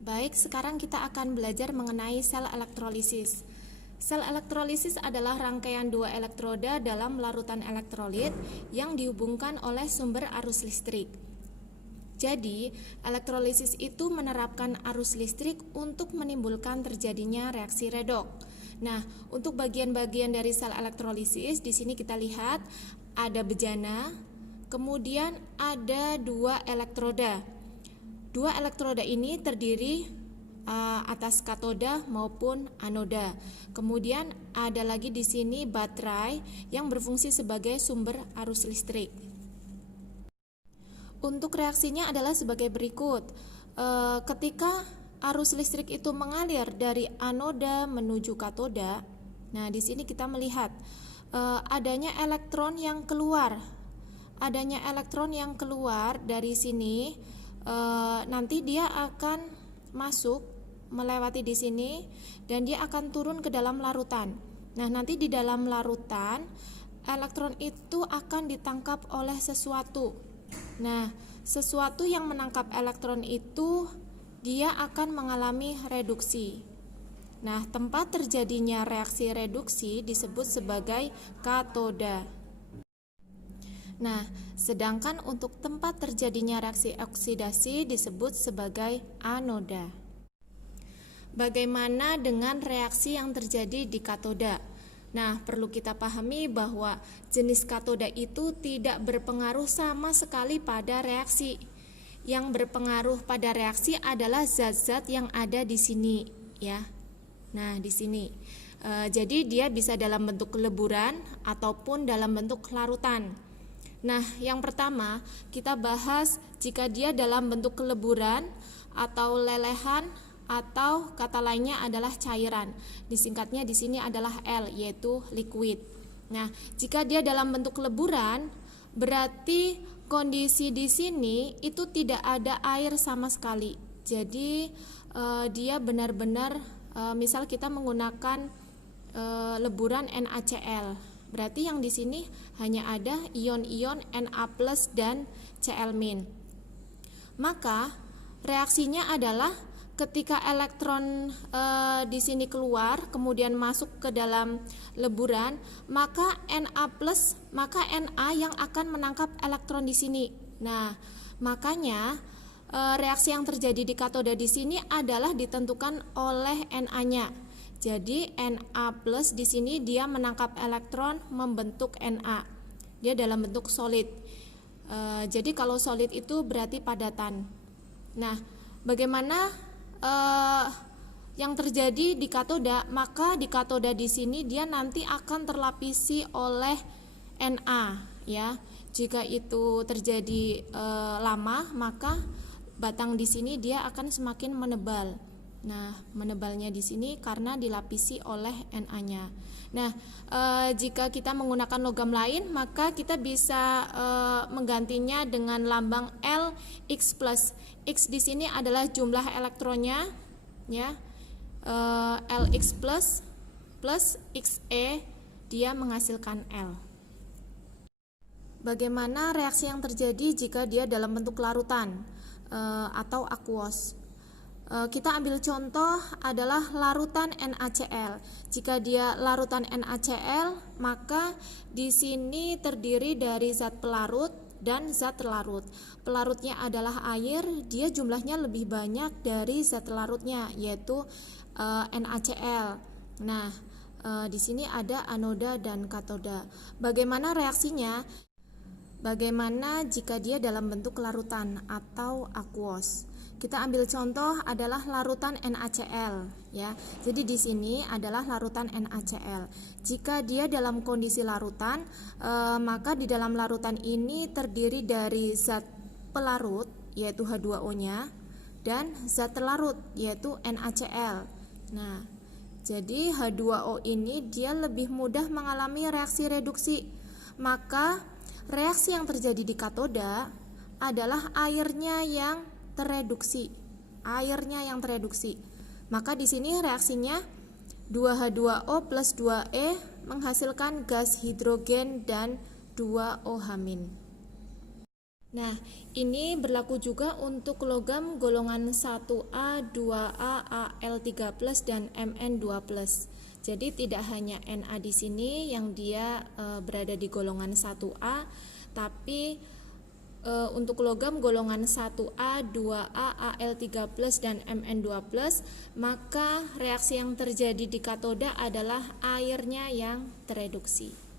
Baik, sekarang kita akan belajar mengenai sel elektrolisis. Sel elektrolisis adalah rangkaian dua elektroda dalam larutan elektrolit yang dihubungkan oleh sumber arus listrik. Jadi, elektrolisis itu menerapkan arus listrik untuk menimbulkan terjadinya reaksi redok. Nah, untuk bagian-bagian dari sel elektrolisis, di sini kita lihat ada bejana, kemudian ada dua elektroda. Dua elektroda ini terdiri atas katoda maupun anoda. Kemudian ada lagi di sini baterai yang berfungsi sebagai sumber arus listrik. Untuk reaksinya adalah sebagai berikut. Ketika arus listrik itu mengalir dari anoda menuju katoda, nah di sini kita melihat adanya elektron yang keluar. Adanya elektron yang keluar dari sini. Nanti dia akan masuk melewati di sini dan dia akan turun ke dalam larutan. Nah, nanti di dalam larutan elektron itu akan ditangkap oleh sesuatu. Nah, sesuatu yang menangkap elektron itu dia akan mengalami reduksi. Nah, tempat terjadinya reaksi reduksi disebut sebagai katoda. Nah, sedangkan untuk tempat terjadinya reaksi oksidasi disebut sebagai anoda. Bagaimana dengan reaksi yang terjadi di katoda? Nah, perlu kita pahami bahwa jenis katoda itu tidak berpengaruh sama sekali pada reaksi. Yang berpengaruh pada reaksi adalah zat-zat yang ada di sini, ya. Nah, di sini. Jadi dia bisa dalam bentuk leburan ataupun dalam bentuk larutan. Nah, yang pertama kita bahas jika dia dalam bentuk keleburan atau lelehan atau kata lainnya adalah cairan. Disingkatnya di sini adalah L, yaitu liquid. Nah, jika dia dalam bentuk keleburan, berarti kondisi di sini itu tidak ada air sama sekali. Jadi dia benar-benar misal kita menggunakan leburan NaCl. Berarti yang di sini hanya ada ion-ion Na+ dan Cl-. Maka reaksinya adalah ketika elektron di sini keluar kemudian masuk ke dalam leburan, maka maka Na yang akan menangkap elektron di sini. Nah, makanya reaksi yang terjadi di katoda di sini adalah ditentukan oleh Na-nya. Jadi Na+ di sini dia menangkap elektron membentuk Na. Dia dalam bentuk solid. Jadi kalau solid itu berarti padatan. Nah, bagaimana yang terjadi di katoda? Maka di katoda di sini dia nanti akan terlapisi oleh Na, ya. Jika itu terjadi lama, maka batang di sini dia akan semakin menebal. Nah, menebalnya di sini karena dilapisi oleh Na-nya. Nah, jika kita menggunakan logam lain, maka kita bisa menggantinya dengan lambang Lx+. X di sini adalah jumlah elektronnya, ya. Lx+ plus Xe dia menghasilkan L. Bagaimana reaksi yang terjadi jika dia dalam bentuk larutan atau aquos? Kita ambil contoh adalah larutan NaCl. Jika dia larutan NaCl, maka di sini terdiri dari zat pelarut dan zat terlarut. Pelarutnya adalah air, dia jumlahnya lebih banyak dari zat larutnya, yaitu NaCl. Nah, di sini ada anoda dan katoda. Bagaimana reaksinya? Bagaimana jika dia dalam bentuk larutan atau aquos? Kita ambil contoh adalah larutan NaCl, ya. Jadi di sini adalah larutan NaCl. Jika dia dalam kondisi larutan, maka di dalam larutan ini terdiri dari zat pelarut yaitu H2O-nya dan zat terlarut yaitu NaCl. Nah, jadi H2O ini dia lebih mudah mengalami reaksi reduksi. Maka reaksi yang terjadi di katoda adalah airnya yang tereduksi. Maka di sini reaksinya 2H2O plus 2E menghasilkan gas hidrogen dan 2OH-. Nah, ini berlaku juga untuk logam golongan 1A, 2A, Al3+, dan Mn2+. Jadi tidak hanya Na di sini yang dia berada di golongan 1A, tapi untuk logam golongan 1A, 2A, Al3+, dan Mn2+, maka reaksi yang terjadi di katoda adalah airnya yang tereduksi.